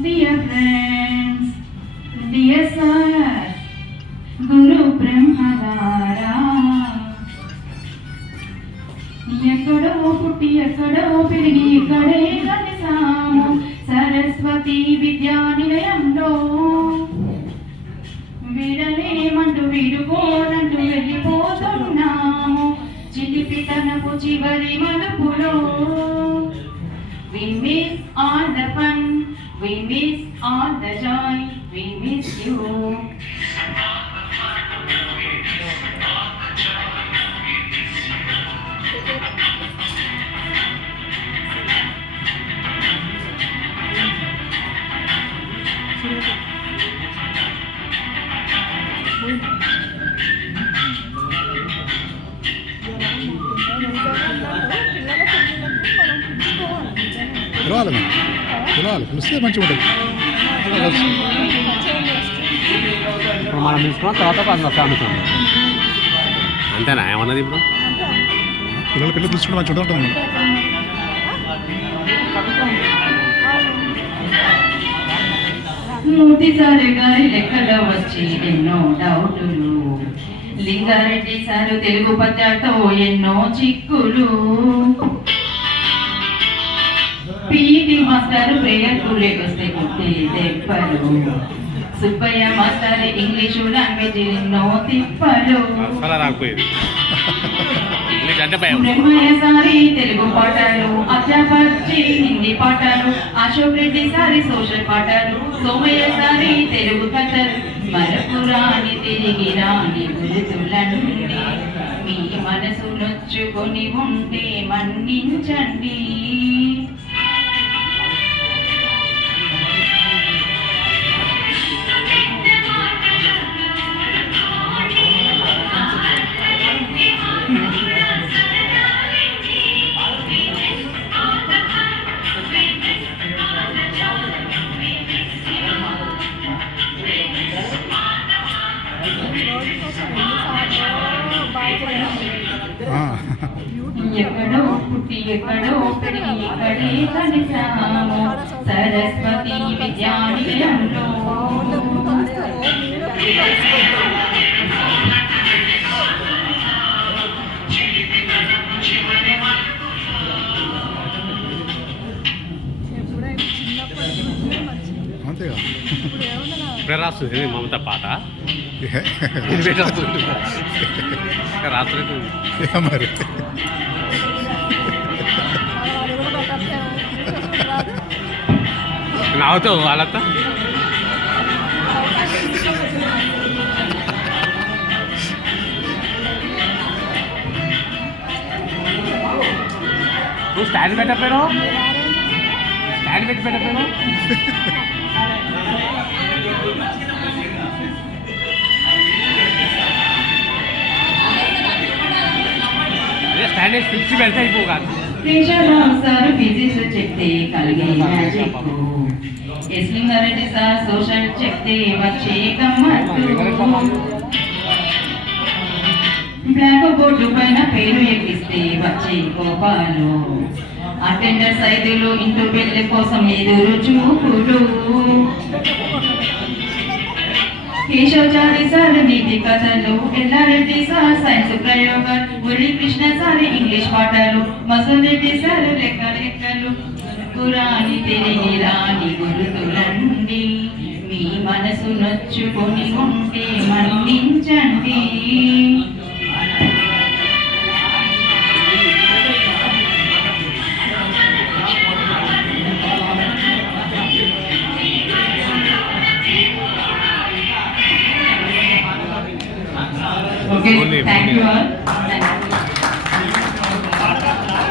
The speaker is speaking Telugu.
Dear friends, dear sir, Guru Brahmadara. ఎక్కడో పుట్టి ఎక్కడో పెరిగి ఇక్కడే కలిసాము సరస్వతి విద్యా నిలయంలో. వీడలేమంటూ వీడుకోనంటూ వెళ్ళిపోతున్నాము చిలిపి తనపు చివరి మలుపులో. We miss all the fun, we miss all the joy, we miss you. పిలవాలి మనం పిలవాలి పిలిస్తే మంచిగా ఉంటుంది. ఇప్పుడు మనం తీసుకున్న తర్వాత ఫ్యామిలీ అంతేనా ఏమన్నది ఇప్పుడు పిల్లలు పిలుచుకుంటే మంచిగా ఉంటుంది. మూర్తిసారి గారి లెక్కలో వచ్చి ఎన్నో డౌటులు, లింగారెడ్డి సారు తెలుగు పద్యాలతో ఎన్నో చిక్కులు, పీటీ మాస్టర్ ప్రేయర్కు లేకొస్తే కుట్టే దెబ్బలు, సుబ్బయ్య మాస్టర్ ఇంగ్లీషు లాంగ్వేజ్ ఎన్నో తిప్పలు, సారి తెలుగు పాఠాలు, అధ్యాపర్చి హిందీ పాఠాలు, అశోక్ రెడ్డి సారి సోషల్ పాఠాలు, సోమయ్య సారి తెలుగు కథలు, మరపురాని తిరిగి రాని గురుతులండి మీ మనసు నొచ్చుకొని ఉంటే మన్నించండి. ఎక్కడో పుట్టి ఎక్కడో పెరిగి ఇక్కడే కలిసాము సరస్వతి విద్యాలయంలో. అంతేగా ఇప్పుడే రాస్తుంది మమత పాట రాత్రి మరి నవ్వుతావు వాళ్ళతో నువ్వు స్టాండ్ పెట్టకపోయావు స్టాండ్ పెట్టి పెట్టకపోయావు స్టాండ్ వేసి ఫిక్స్ పెడితే అయిపోగాదు. సార్ ఫిజిక్స్ చెప్తే కలిగే magic, S Lingareddy sir social చెప్తే వచ్చే గమ్మత్తు, బ్లాక్ బోర్డు పైన పేరు ఎక్కిస్తే వచ్చే కోపాలు, అటెండర్స్ ఐదులు ఇంటూ పెళ్లి కోసం ఎదురు చూపులు, కేశవచారి సార్ నీతి కథలు, ఎల్లారెడ్డి సార్ సైన్స్ ప్రయోగాలు, మురళీ కృష్ణ సార్ ఇంగ్లీష్ పాఠాలు, మసూరెడ్డి సార్ లెక్కలు, పురాణి తిరిగి రాని గురుతులండి మీ మనసు నొచ్చుకొని ఉంటే మన్నించండి. Okay, thank you all.